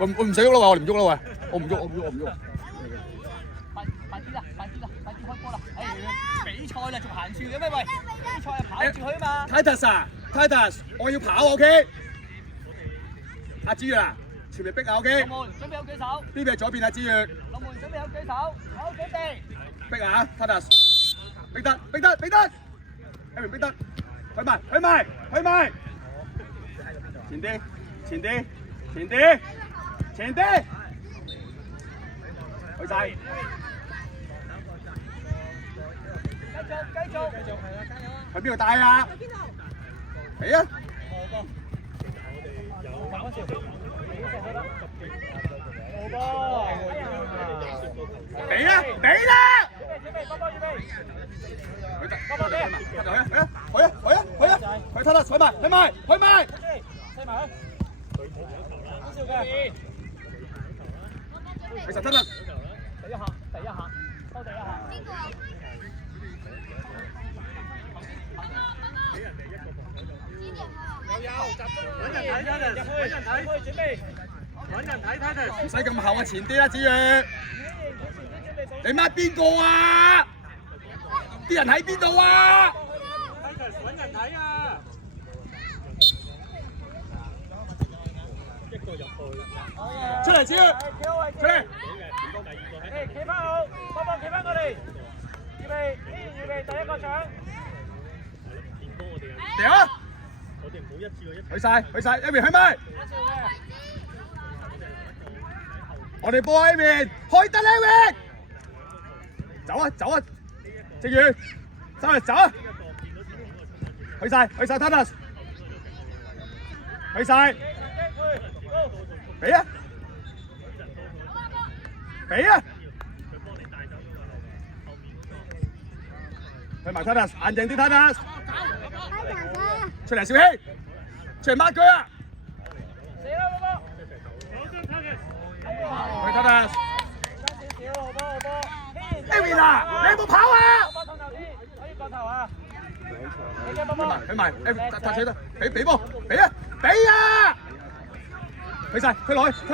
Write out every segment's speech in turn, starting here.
我唔使喐啦喎，我哋唔喐啦喎，我唔喐。快啲啦！快啲開波啦！比賽啦，仲行住嘅咩？喂，比賽係跑住佢啊嘛 ！Titus，我要跑 ，OK？ 阿子月啊，前面逼啊 ，OK？ 龍門準備好舉手。呢邊係左邊啊，子月。龍門準備好舉手，好準備。逼啊 ，Titus， 逼得 ，Aaron 逼得，去埋，前啲，去晒。繼續，去邊度帶啊？嚟啊！俾啦！去睇啦，去埋！其實真啦，第一下，收第一下。唔使咁後啊，前啲啦，子月。你媽邊個啊？啲人喺邊度啊？揾人睇啊！一個入去。出嚟，子月，出嚟。企翻好，幫企翻我哋。預備，第一個搶。掉啊！我哋唔好一次過一。去晒，一邊去咪？我哋波喺邊，開得呢邊。走啊！正宇，走啊！去晒 ，Titus， 去晒，俾啊！去埋 Titus， 硬淨啲 Titus， 出嚟小希，出嚟抹佢啊！去 Titus。Aaron 啊，你有冇跑啊？去埋，搭水得，俾波，俾啊！去晒，推落去啊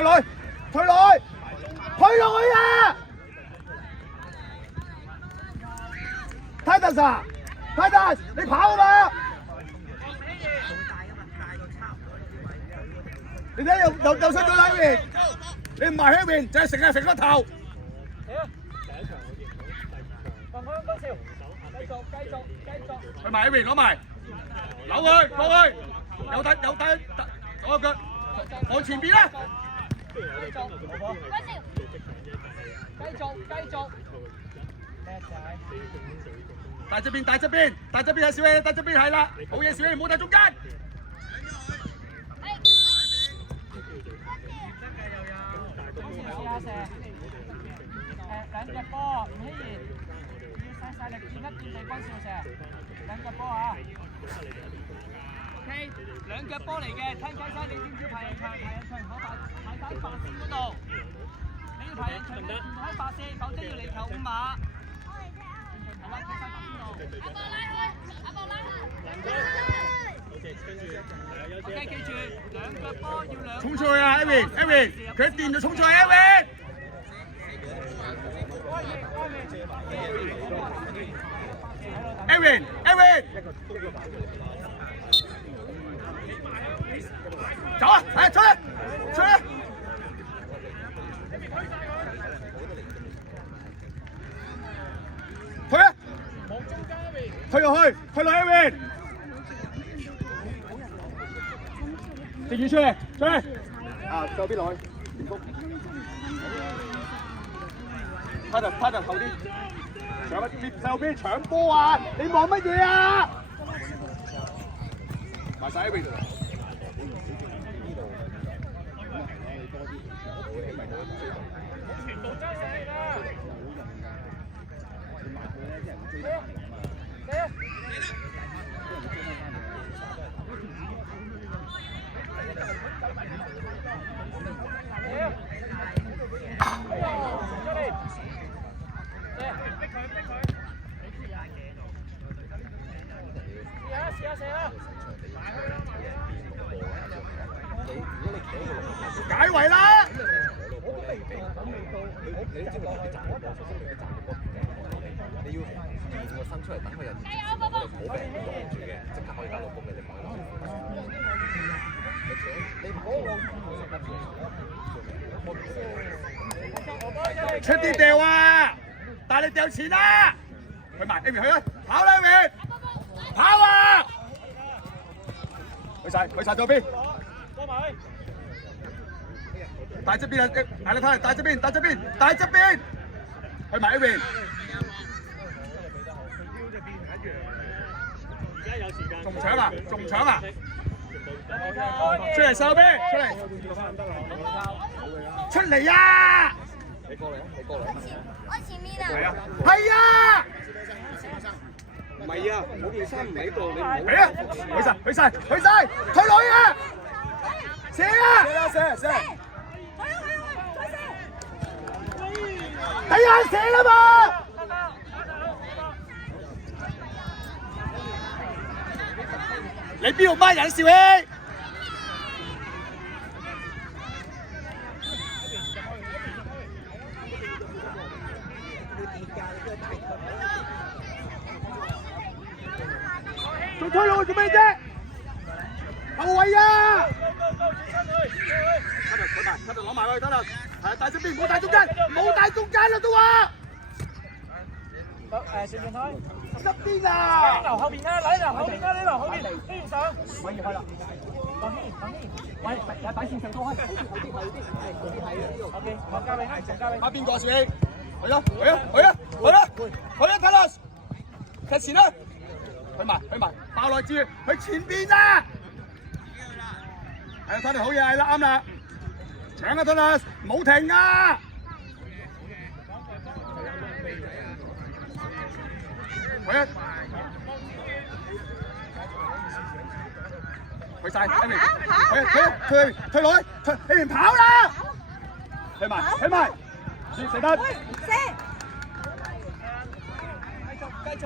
！Titus， 你跑啊嘛？你睇又傷咗啦 ，Aaron， 你唔係 Aaron，就係成日揈個頭。繼續，去埋 Aaron 攞埋，扭佢過去，有帶，左腳往前邊啦。繼續。大側邊係小希，大側邊係啦，好嘢，小希唔好睇中間。兩隻波，吳希賢要晒力轉一轉地方少射，兩隻波啊 ！OK， 兩隻波嚟嘅，聽緊聲，你知唔知排人場排喺白線嗰度？你要排人場全部喺白線，否則要嚟球5碼。係啦，企晒白線度。阿博拉！OK， 記住兩隻波要兩。衝出去啊 ，Aaron， 佢掂就衝出去 ，Aaron。Aaron， 走啊！出去！退落 Aaron， 直接出嚟！啊，右邊落去，連谷。Titus後啲。上邊搶波啊！你望乜嘢啊？埋晒 Aaron。全部揸晒啦！解圍啦！你要個身出嚟等佢人，冇俾人擋住嘅，即刻可以打到攻嘅，你唔好出啲掉啊！大力掉錢啊！去埋 Amy 去啊！跑啦 Amy！ 跑啊！去晒左邊。大側邊啊！大力睇，大側邊，去埋 Amy。仲搶啊！出嚟手邊，出嚟啊！你過嚟，我前面啊！係啊！唔係啊，我件衫唔喺度，你唔好。嚟啊！去晒，退女啊！射啊！射！睇下射啦嘛！你邊度班人笑氣？仲推落去做咩啫？後衞啊！睇到攞埋去，得啦。係帶出邊，唔好帶中間啦都話。前面開。側邊啊！留後邊啦，嚟留後邊啦，呢度後邊，呢邊上。可以開啦。等軒，喂，擺線上高開。OK，黃家榮，打邊個小氣？去啦，睇啦，踢前啦，去埋，爆內接，去前邊啊！係啊，睇嚟好嘢，係啦，啱啦，搶啊，得啦，冇停啊！去晒 ，Amy， 退落去，Amy 跑啦！去埋，射得。繼續。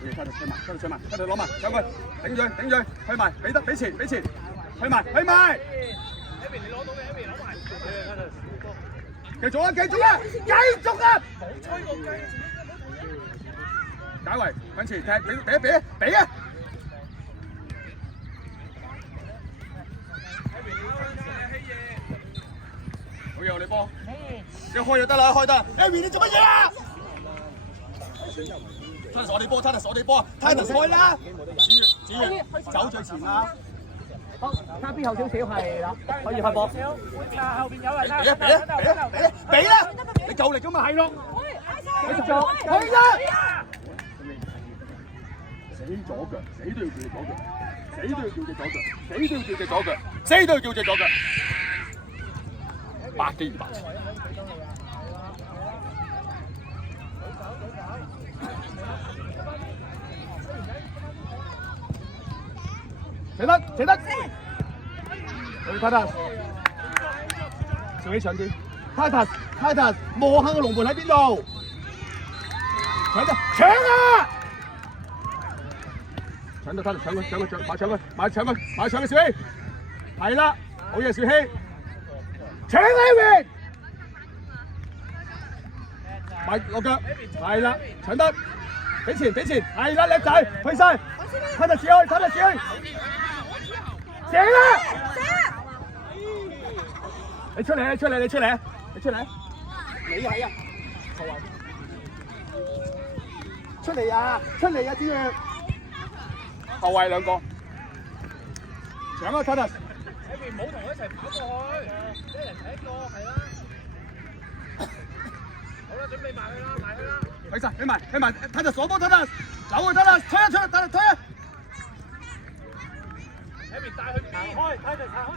搶埋，攞埋，搶佢，頂住，去埋，俾錢，去埋。Amy 你攞到嘅 ，Amy 攞埋。繼續啊！冇吹過雞。解圍，向前踢，俾啊！好嘢，我哋波，一開就得啦，Amy 你做乜嘢啊？Titus 我哋波，Titus 開啦！子悅走最前啦。好，卡邊後少少係啦，可以開波。後邊有人啦，俾啦！你夠力㗎嘛，係咯。繼續做，去啦！死左腳，死都要叫隻左腳，百幾200。射得，去 Titus， 小起搶啲 ，Titus 望下個龍門喺邊度，搶啊！搶到 Titus， 搶佢，小希，係啦，好嘢，小希，搶 Amy， 買落腳，係啦，搶得，俾錢，係啦，叻仔，去晒 ，Titus 射去，射啦！你出嚟，你係啊，出嚟啊，子悅，後衞兩個，搶啊 Titus！ 唔好同佢一齊跑過去，一人睇一個，係啦。好啦，準備埋去啦。去埋 Titus 鎖波 Titus， 走啊 Titus， 推啊 Titus， 推啊！喺邊帶佢行開，睇佢行開。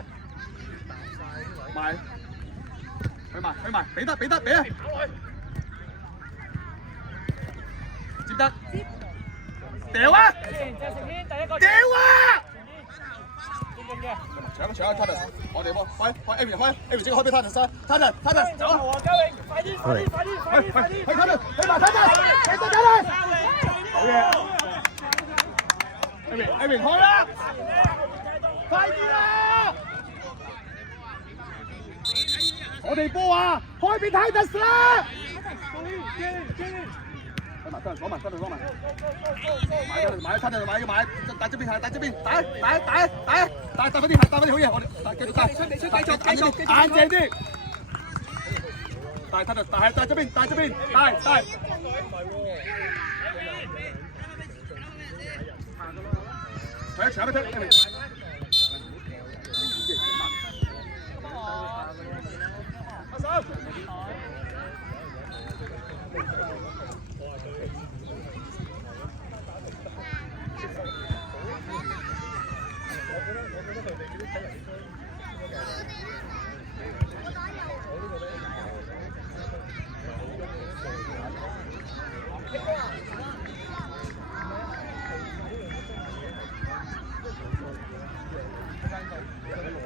埋，去埋，俾啊！接得，掉啊！掉啊！搶啊 Titus， 我哋波，開 Amy 即刻開俾 Titus， 走啊！黃家榮，快啲！去 Titus， 去埋 Titus， 好嘢！艾明開啦！快啲啦！我哋波啊，開邊睇得啦！攞埋，攞埋，攞埋。買差定買嘅買，打這邊係打這邊，打快啲係打快啲好嘢，我哋繼續打，眼正啲。大差就大這邊，大。係搶咩踢？